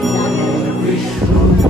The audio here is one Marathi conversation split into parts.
Wish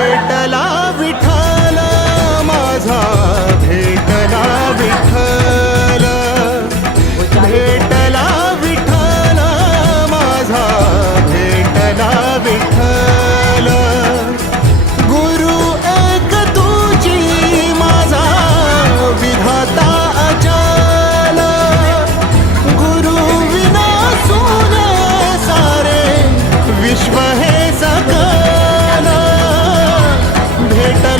கேட்டலா? भेटला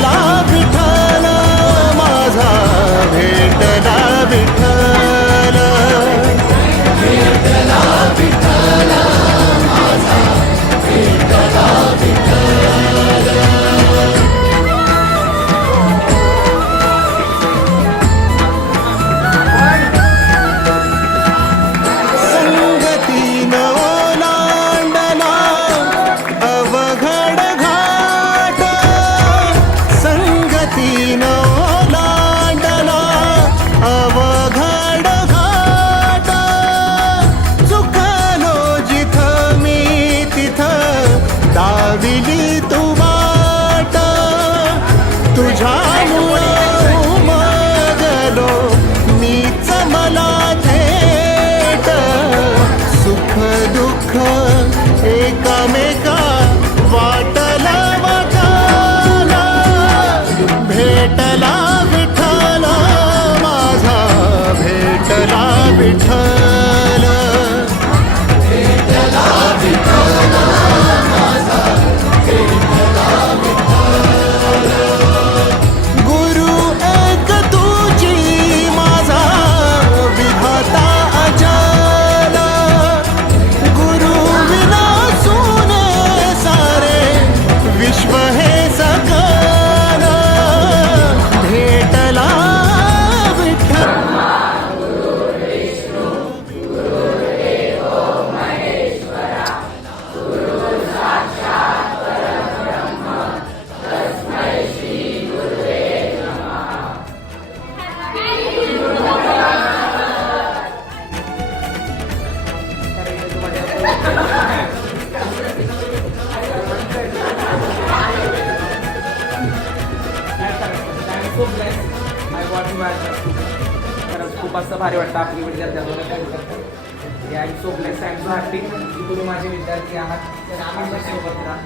तुझ्यामुळं उमगलो मीच मला थेट सुख दुःख एकामेका खूप आय वॉट खरंच खूप असं भारी वाटतं आपली विद्यार्थ्यांना काय करतात I so bless I am so happy की तुम्ही माझे विद्यार्थी आहात. तर आम्ही सोबत राहा.